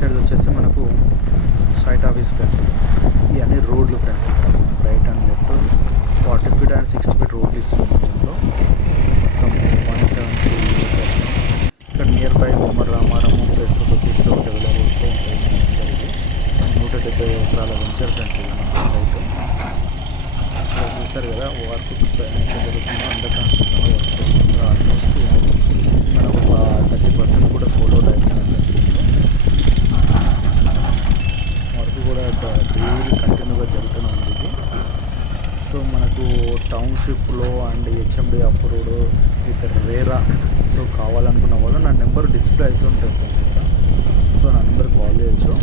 Side వచ్చేసి మనకు site office friends. ఇవన్నీ రోడ్లు friends. Right and left 40 feet and 60 feet రోడ్లు ఇస్తున్నాం దీంట్లో. మొత్తం 170 acres. ఇక్కడ near by Ummer రామారాము plus లోకేశ్లో develop రోడ్లో ఉంటుంది మన వెంచర్. ఇది 170 ఎకరాల వెంచర్ ఫ్రెండ్స్. ఇది మన సైట్ చూస్తారు కదా. వర్క్ జరుగుతుందో అండర్ కన్స్ట్రక్షన్ వర్క్ జరుగుతుందో ఆల్మోస్ట్ మనకు ఒక 30% కూడా సోల్డ్ అవుట్ అయిపోయినట్టు. వర్క్ కూడా డైలీ కంటిన్యూగా జరుగుతూనే ఉంది ఇది. సో మనకు టౌన్షిప్లో అండ్ హెచ్ఎండి అప్రూవ్డ్ విత్ రేరాతో కావాలనుకున్న వాళ్ళు నా నెంబర్ డిస్ప్లే అవుతుంటుంది ఫ్రెండ్స్ ఇక్కడ. సో నా నెంబర్ కాల్ చేయొచ్చు.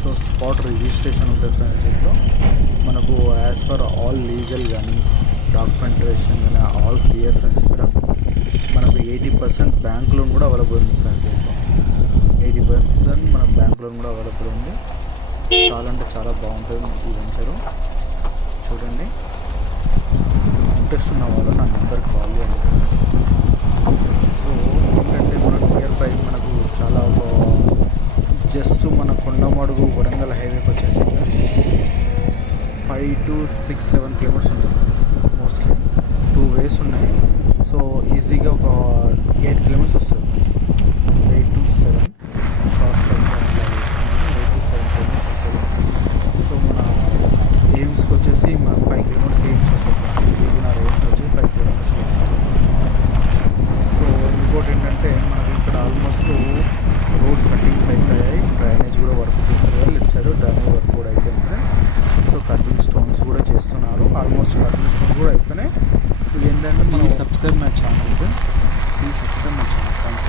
సో స్పాట్ రిజిస్ట్రేషన్ ఉంటుంది ఫ్రెండ్స్. దీంట్లో మనకు యాజ్ ఫర్ ఆల్ లీగల్ కానీ డాక్యుమెంటేషన్ కానీ ఆల్ క్లియర్ ఫ్రెండ్స్. ఇక్కడ మనకు 80% బ్యాంక్ లోన్ కూడా అవైలబుల్ ఉంది ఫ్రెండ్స్. దీంట్లో 80% మన బ్యాంక్ లోన్ కూడా అవైలబుల్ ఉంది. చాలా అంటే చాలా బాగుంటుంది ఈ వెంచరు. చూడండి, ఇంట్రెస్ట్ ఉన్న వాళ్ళు నా నెంబర్ కాల్ చేయండి ఫ్రెండ్స్. సో ఏంటంటే మనకు నియర్ బై మనకు చాలా జస్ట్ మన కొండమడుగు వరంగల్ హైవేకి వచ్చేసి ఫ్రెండ్స్ 5 to 6, 7 కిలోమీటర్స్ ఉంటుంది ఫ్రెండ్స్. మోస్ట్లీ 2 వేస్ ఉన్నాయి. సో ఈజీగా ఒక 8 కిలోమీటర్స్ వస్తుంది ఫ్రెండ్స్. 8 to 7 షార్ట్స్ కట్స్ ఇట్లా వేసుకున్నాము. 8 to 7 కిలోమీటర్స్ వస్తుంది. సో మన ఎయిమ్స్కి వచ్చేసి మన 5 కిలోమీటర్స్ ఎయిమ్స్ వస్తుంది ఫ్రెండ్స్. టీవీఆర్ ఎయిమ్స్ వచ్చి 5 కిలోమీటర్స్ వస్తుంది. సో ఇంకోటి ఏంటంటే మనకి ఇక్కడ ఆల్మోస్ట్ రోడ్స్ కటింగ్స్ అయిపోయాయి. డ్రైనేజ్ కూడా వర్క్ చేస్తారు కదా. లెఫ్ట్ సైడ్ డ్రైనేజ్ వర్క్ కూడా అయిపోయింది ఫ్రెండ్స్. సో కర్బింగ్ స్టోన్స్ కూడా చేస్తున్నారు. ఆల్మోస్ట్ కర్బింగ్ స్టోన్స్ కూడా అయిపోయినాయి. ఇది ఏంటంటే please subscribe my channel friends. Please subscribe my channel. Thank you.